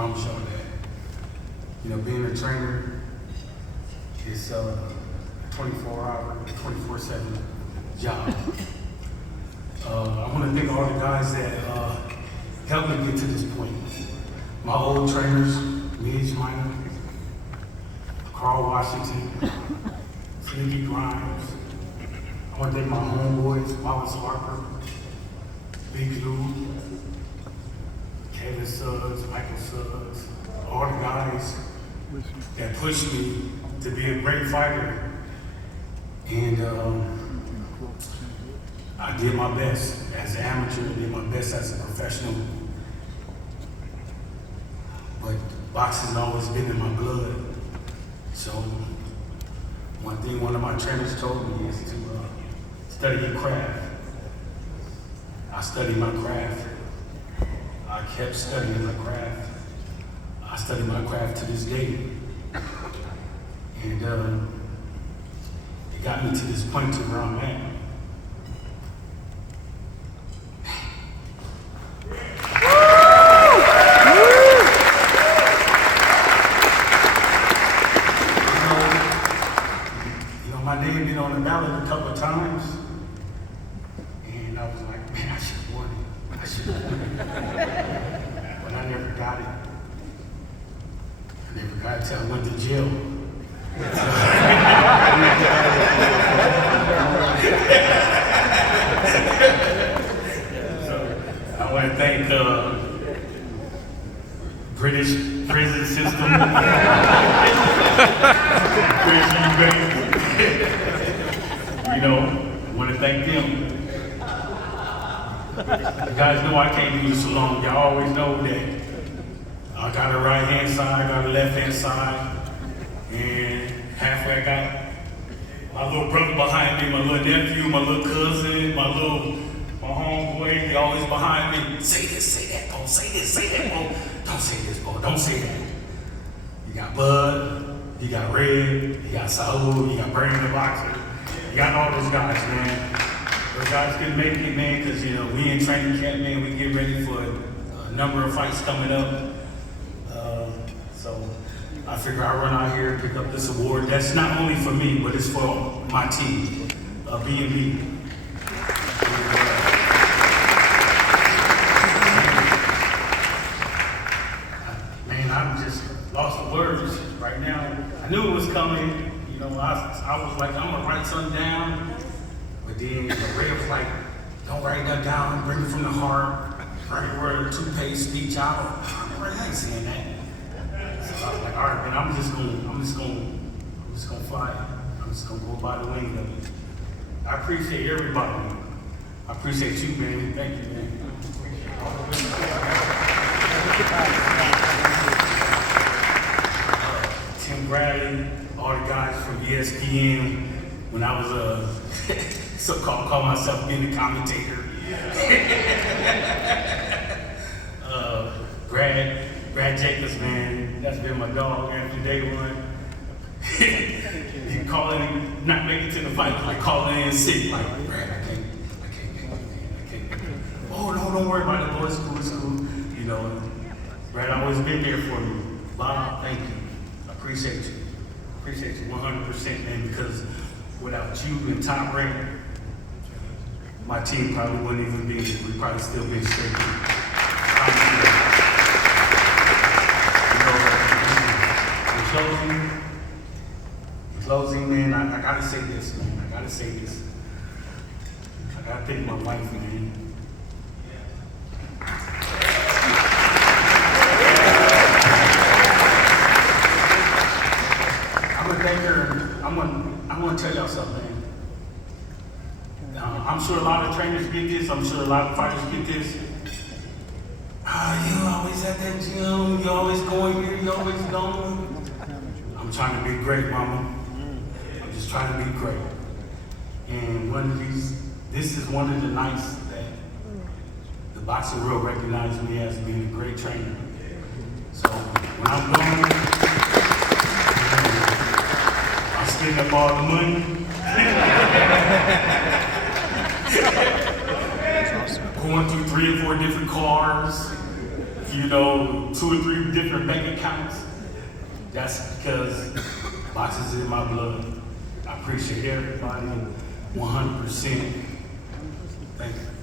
promise y'all that. You know, being a trainer is a 24-hour, 24/7 job. I want to thank all the guys that helped me get to this point. My old trainers, Midge Minor, Carl Washington, Slinky Grimes. I want to thank my homeboys, Wallace Harper, Big Lou, Kevin Suggs, Michael Suggs, all the guys that pushed me to be a great fighter. And I did my best as an amateur, I did my best as a professional. But boxing's always been in my blood. So one thing one of my trainers told me is to study your craft. I studied my craft. I kept studying my craft. I study my craft to this day. And it got me to this point to where I'm at. My name been on the ballot a couple of times, and I was like, man, I should have won it. I should have won it. But I never got it. I never got it till I went to jail. So I want to thank British prison system. You know, I want to thank them. You guys know I can't do this alone. Y'all always know that I got a right hand side, I got a left hand side, and halfway I got my little brother behind me, my little nephew, my little cousin, my homeboy, they always behind me. Say this, say that, Bo. Say this, say that, Bo. Don't say this, Bo. Don't say that. You got Bud, you got Red, you got Saul, you got Brandon the Boxer. You got all those guys, man. Those guys can make it, man, because, you know, we in training camp, man. We get ready for a number of fights coming up. So I figure I run out here and pick up this award. That's not only for me, but it's for my team, B&B. Man, I'm just lost for words right now. I knew it was coming. You know, I was like, I'm gonna write something down, but then Ray was like, don't write that down, bring it from the heart, write a word, 2-page speech out. I ain't saying that. So I was like, all right, man, I'm just gonna fly. I'm just gonna go by the wing of it. I appreciate everybody. I appreciate you, man. Thank you, man. Tim Bradley, all the guys from ESPN, when I was call myself being a commentator. Brad Jacobs, man, that's been my dog after day one. He calling him, not making it to the fight, like calling in sick, like, Brad, I can't make it, man, I can't make it. Oh, no, don't worry about it, boy, it's cool. You know, Brad always been there for me. Bob, thank you. I appreciate you. Appreciate you 100%, man, because without you and Top Rank, my team probably wouldn't even be here. We'd probably still be straight. In closing, man, I gotta say this, man. I gotta say this. I gotta thank my wife, man. I'm gonna thank her. I'm gonna tell y'all something, man. I'm sure a lot of trainers get this. I'm sure a lot of fighters get this. You always at that gym. You always going here. You always going. I'm trying to be great, mama. I'm just trying to be great. And this is one of the nights that the boxing world recognized me as being a great trainer. So when I'm going, I spend up all the money. Going through 3 or 4 different cars, you know, 2 or 3 different bank accounts. That's because boxing is in my blood. I appreciate everybody 100%. Thank you.